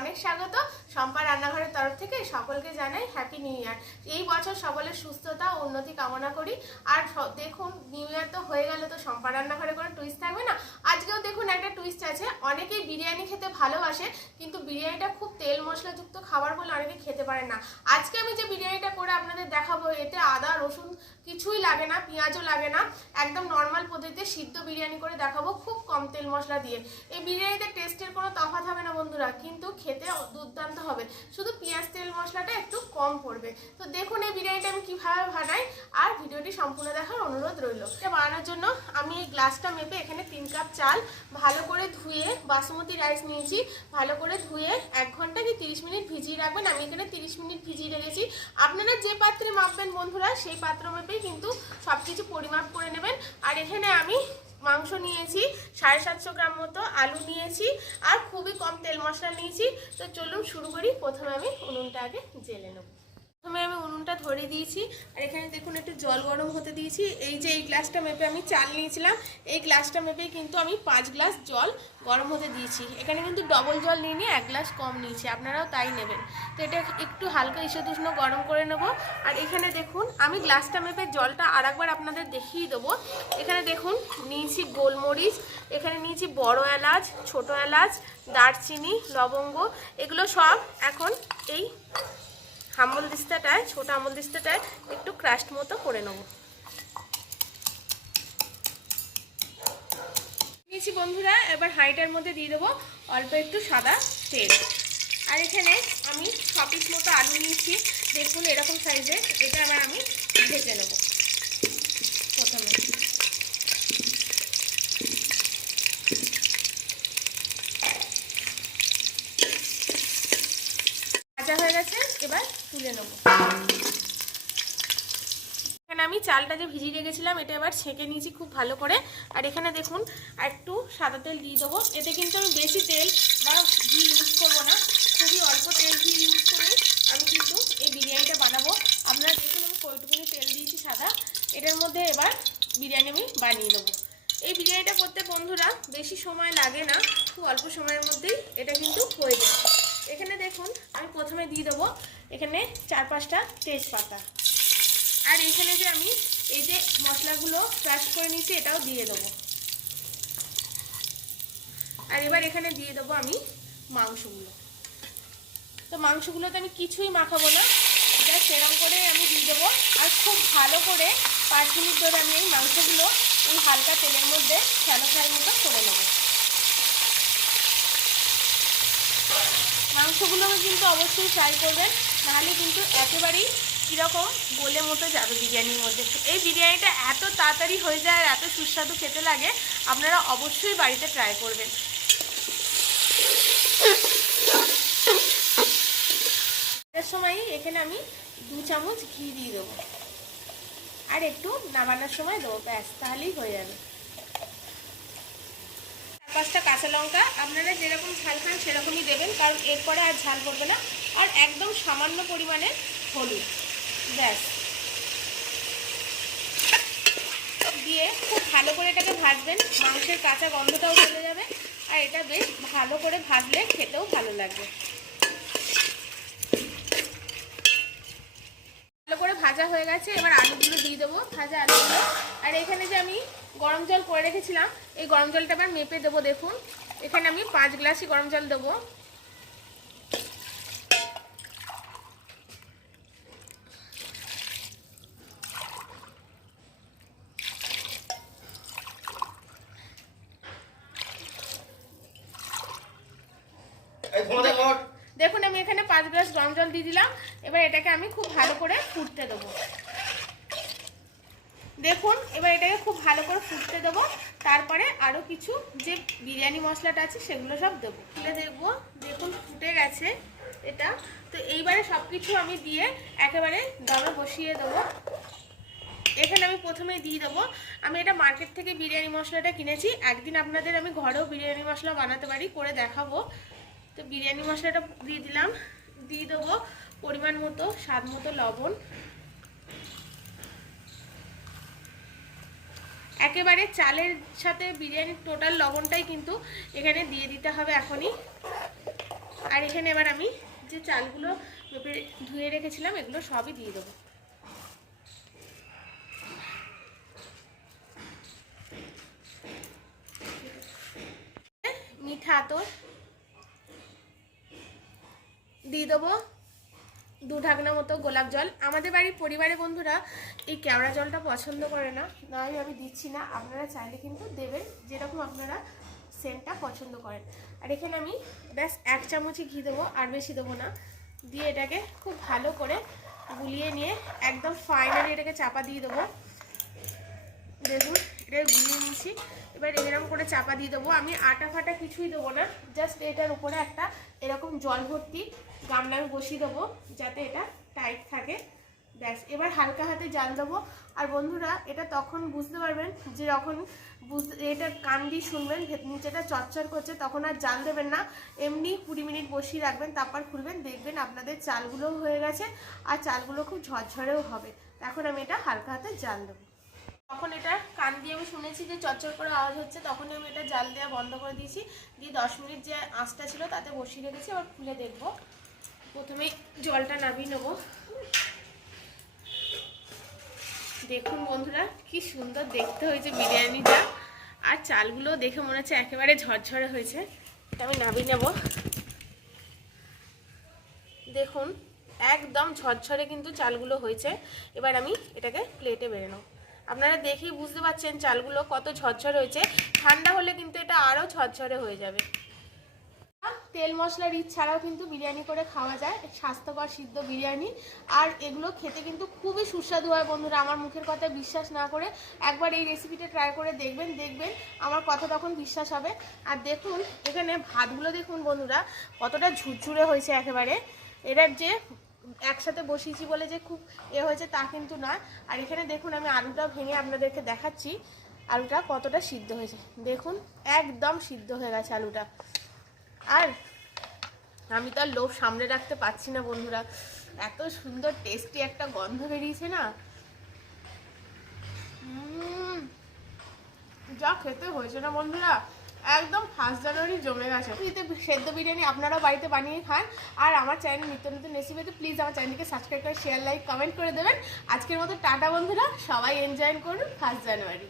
অনেক স্বাগত। সম্পা রান্নাঘরের তরফ থেকে সকলকে জানাই হ্যাপি নিউ ইয়ার এই বছর সকলের সুস্থতা ও উন্নতি কামনা করি। আর দেখুন নিউ ইয়ার তো হয়ে গেল তো সম্পা রান্নাঘরে কোনো টুইস্ট থাকবে না। আজকেও দেখুন একটা টুইস্ট আছে। অনেকেই বিরিয়ানি খেতে ভালোবাসে, কিন্তু বিরিয়ানিটা খুব তেল মশলাযুক্ত খাবার বলে অনেকে খেতে পারে না। আজকে আমি যে বিরিয়ানিটা করে আপনাদের দেখাবো, এতে আদা, রসুন কিছুই লাগে না, পেঁয়াজও লাগে না। একদম নর্মাল পদ্ধতিতে সিদ্ধ বিরিয়ানি করে দেখাবো খুব কম তেল মশলা দিয়ে। এই বিরিয়ানিতে টেস্টের কোনো তফাৎ হবে না বন্ধুরা, কিন্তু খেতে দুর্দান্ত হবে। শুধু পেঁয়াজ তেল মশলাটা একটু কম পড়বে। তো দেখুন এই বিরিয়ানিটা আমি কীভাবে বানাই। আর ভিডিওটি সম্পূর্ণ দেখার অনুরোধ রইল। এটা বানানোর জন্য আমি এই গ্লাসটা মেপে এখানে তিন কাপ চাল ভালো করে ধুয়ে বাসমতি রাইস নিয়েছি। ভালো করে ধুয়ে এক ঘণ্টা কি তিরিশ মিনিট ভিজিয়ে রাখবেন? আমি এখানে তিরিশ মিনিট ভিজিয়ে রেখেছি। আপনারা যে পাত্রে মাপবেন বন্ধুরা, সেই পাত্র মেপেই কিন্তু সব কিছু পরিমাপ করে নেবেন। আর এখানে আমি মাংস নিয়েছি, সাড়ে সাতশো গ্রাম মতো আলু নিয়েছি আর খুবই কম তেল মশলা নিয়েছি। তো চলুন শুরু করি। প্রথমে আমি উনুনটা আগে জেলে নেব। প্রথমে আমি উনুনটা ধরে দিয়েছি, আর এখানে দেখুন একটু জল গরম হতে দিয়েছি। এই যে এই গ্লাসটা মেপে আমি চাল নিয়েছিলাম, এই গ্লাসটা মেপে কিন্তু আমি পাঁচ গ্লাস জল গরম হতে দিয়েছি। এখানে কিন্তু ডবল জল নিয়ে নিয়ে এক গ্লাস কম নিয়েছি, আপনারাও তাই নেবেন। তো এটা একটু হালকা ঈষদুষ্ণ গরম করে নেব। আর এখানে দেখুন, আমি গ্লাসটা মেপে জলটা আর একবার আপনাদের দেখিয়ে দেবো। এখানে দেখুন, নিয়েছি গোলমরিচ, এখানে নিয়েছি বড় এলাচ, ছোট এলাচ, দারচিনি, লবঙ্গ, এগুলো সব এখন এই হামল দিস্তাটায়, ছোট আমল দিস্তাটায় একটু ক্রাস্ট মতো করে নেব। নিয়েছি বন্ধুরা, এবার হাঁড়িটার মধ্যে দিয়ে দেবো অল্প একটু সাদা তেল। আর এখানে আমি ছ পিস মতো আলু নিয়েছি। দেখুন এরকম সাইজে এটা আবার আমি ভেজে নেব প্রথমে ভাজা হয়ে গেছে এবার তুলে নেব এখানে আমি চালটা যে ভিজিয়ে রেখেছিলাম, এটা এবার ছেঁকে নিয়েছি খুব ভালো করে। আর এখানে দেখুন, আর একটু সাদা তেল দিয়ে দেবো। এতে কিন্তু আমি বেশি তেল বা ঘি ইউজ করব না। খুবই অল্প তেল ঘি ইউজ করে আমি কিন্তু এই বিরিয়ানিটা বানাবো। আপনারা দেখুন, আমি কয়টুকুনি তেল দিয়েছি সাদা। এটার মধ্যে এবার বিরিয়ানি আমি বানিয়ে নেব এই বিরিয়ানিটা করতে বন্ধুরা বেশি সময় লাগে না, খুব অল্প সময়ের মধ্যেই এটা কিন্তু হয়ে যায়। এখানে দেখুন, আমি প্রথমে দিয়ে দেবো এখানে চার পাঁচটা তেজপাতা। আর এখানে যে আমি এই যে মশলাগুলো ক্রাশ করে নিয়েছি, এটাও দিয়ে দেবো। আর এবার এখানে দিয়ে দেবো আমি মাংসগুলো। তো মাংসগুলোতে আমি কিছুই মাখাবো না যা সেরম করে আমি দিয়ে দেবো। আর খুব ভালো করে পাঁচ মিনিট ধরে আমি এই মাংসগুলো এই হালকা তেলের মধ্যে ফ্যালো ফ্রাই মতো করে নেব। মাংসগুলো কিন্তু অবশ্যই ফ্রাই করবেন, নাহলে কিন্তু একেবারেই কীরকম গোলে মতো যাবে বিরিয়ানির মধ্যে। এই বিরিয়ানিটা এত তাড়াতাড়ি হয়ে যায় আর এত সুস্বাদু খেতে লাগে, আপনারা অবশ্যই বাড়িতে ট্রাই করবেন। সময় এখানে আমি দু চামচ ঘি দিয়ে দেবো। আর একটু নামানোর সময় দেবো, ব্যাস, তাহলেই হয়ে যাবে। পাঁচটা কাঁচা লঙ্কা, আপনারা যেরকম ঝাল খান সেরকমই দেবেন, কারণ এরপরে আর ঝাল করবে না। আর একদম সামান্য পরিমাণে হলুদ। ব্যাস। দিয়ে খুব ভালো করে এটাকে ভাজবেন। মাংসের কাঁচা গন্ধটাও চলে যাবে। আর এটা বেশ ভালো করে ভাজলে খেতেও ভালো লাগবে। ভালো করে ভাজা হয়ে গেছে। এবার আলুগুলো দিয়ে দেবো, ভাজা আলুগুলো। আর এখানে যে আমি গরম জল করে রেখেছিলাম, এই গরম জলটা আবার মেপে দেবো, দেখুন। এখানে আমি পাঁচ গ্লাসই গরম জল দেবো। দেখুন আমি এখানে পাঁচ গ্লাস গরম জল দিয়ে দিলাম। এবার এটাকে আমি খুব ভালো করে ফুটতে দেবো। দেখুন এবার এটাকে খুব ভালো করে ফুটতে দেবো। তারপরে আরও কিছু যে বিরিয়ানি মশলাটা আছে সেগুলো সব দেবো। তুলে দেখব দেখুন ফুটে গেছে এটা। তো এইবারে সব কিছু আমি দিয়ে একেবারে দমে বসিয়ে দেবো। এখানে আমি প্রথমেই দিয়ে দেবো। আমি এটা মার্কেট থেকে বিরিয়ানি মশলাটা কিনেছি। একদিন আপনাদের আমি ঘরেও বিরিয়ানি মশলা বানাতে পারি করে দেখাবো। তো বিরিয়ানি মশলাটা দিয়ে দিলাম। দিয়ে দেবো পরিমাণ মতো, স্বাদ মতো লবণ। একেবারে চালের সাথে বিরিয়ানির টোটাল লবণটাই কিন্তু এখানে দিয়ে দিতে হবে এখনই। আর এখানে এবার আমি যে চালগুলো ধুয়ে রেখেছিলাম, এগুলো সবই দিয়ে দেবো। মিঠা আতর। দিয়ে দেবো দু ঢাকনা মতো গোলাপ জল। আমাদের বাড়ির পরিবারের বন্ধুরা এই কেওড়া জলটা পছন্দ করে না। না আমি দিচ্ছি না, আপনারা চাইলে কিন্তু দেবেন, যেরকম আপনারা সেন্টটা পছন্দ করেন। আর এখানে আমি ব্যাস এক চামচই ঘি দেবো, আর বেশি দেবো না। দিয়ে এটাকে খুব ভালো করে গুলিয়ে নিয়ে একদম ফাইনালি এটাকে চাপা দিয়ে দেবো। দেখুন, এটা গুলিয়ে নিয়েছি। এবার এরকম করে চাপা দিয়ে দেবো। আমি আটা ফাটা কিছুই দেবো না জাস্ট এটার উপরে একটা এরকম জল ভর্তি গামলা আমি বসিয়ে দেবো, যাতে এটা টাইট থাকে। ব্যাস, এবার হালকা হাতে জাল দেবো। আর বন্ধুরা, এটা তখন বুঝতে পারবেন যে যখন বুঝ, এটা কান দিয়ে শুনবেন নিচেটা চচ্চর করছে, তখন আর জাল দেবেন না। এমনি কুড়ি মিনিট বসিয়ে রাখবেন, তারপর খুলবেন, দেখবেন আপনাদের চালগুলোও হয়ে গেছে, আর চালগুলো খুব ঝরঝরেও হবে। এখন আমি এটা হালকা হাতে জাল দেবো। তখন এটা কান দিয়ে আমি শুনেছি যে চচ্চর করে আওয়াজ হচ্ছে, তখনই আমি এটা জাল দেওয়া বন্ধ করে দিয়েছি। দিয়ে দশ মিনিট যে আঁচটা ছিল তাতে বসিয়ে রেখেছি আবার খুলে দেখব। প্রথমেই জলটা নামিয়ে নেব। দেখুন বন্ধুরা, কি সুন্দর দেখতে হয়েছে বিরিয়ানিটা। আর চালগুলো দেখে মনে হচ্ছে একেবারে ঝরঝরে হয়েছে। এটা আমি নামিয়ে নেব। দেখুন, একদম ঝরঝরে কিন্তু চালগুলো হয়েছে। এবার আমি এটাকে প্লেটে বেড়ে নেব। আপনারা দেখেই বুঝতে পারছেন চালগুলো কত ঝরঝরে হয়েছে। ঠান্ডা হলে কিন্তু এটা আরও ঝরঝরে হয়ে যাবে। তেল মশলার রিচ ছাড়াও কিন্তু বিরিয়ানি করে খাওয়া যায়। স্বাস্থ্যকর, সিদ্ধ বিরিয়ানি। আর এগুলো খেতে কিন্তু খুবই সুস্বাদু হয় বন্ধুরা। আমার মুখের কথা বিশ্বাস না করে একবার এই রেসিপিটা ট্রাই করে দেখবেন দেখবেন আমার কথা তখন বিশ্বাস হবে। আর দেখুন, এখানে ভাতগুলো দেখুন বন্ধুরা, কতটা ঝুরঝুরে হয়েছে একেবারে। এটার যে একসাথে বসিয়েছি বলে যে খুব এ হয়েছে তা কিন্তু না আর এখানে দেখুন, আমি আলুটা ভেঙে আপনাদেরকে দেখাচ্ছি। আলুটা কতটা সিদ্ধ হয়েছে। দেখুন, একদম সিদ্ধ হয়ে গেছে আলুটা। আর আমি তো আর লোভ সামনে রাখতে পারছি না বন্ধুরা। এত সুন্দর টেস্টি একটা গন্ধ বেরিয়েছে না? যা খেতে হয়েছে না বন্ধুরা। একদম ফার্স্ট জানুয়ারি জমে গেছে। এতে সেদ্ধ বিরিয়ানি আপনারাও বাড়িতে বানিয়ে খান, আর আমার চ্যানেল নিত্য নতুন রেসিপিতে প্লিজ আমার চ্যানেলকে সাবস্ক্রাইব করে শেয়ার লাইক কমেন্ট করে দেবেন। আজকের মতো টাটা বন্ধুরা, সবাই এনজয় করুন ফার্স্ট জানুয়ারি।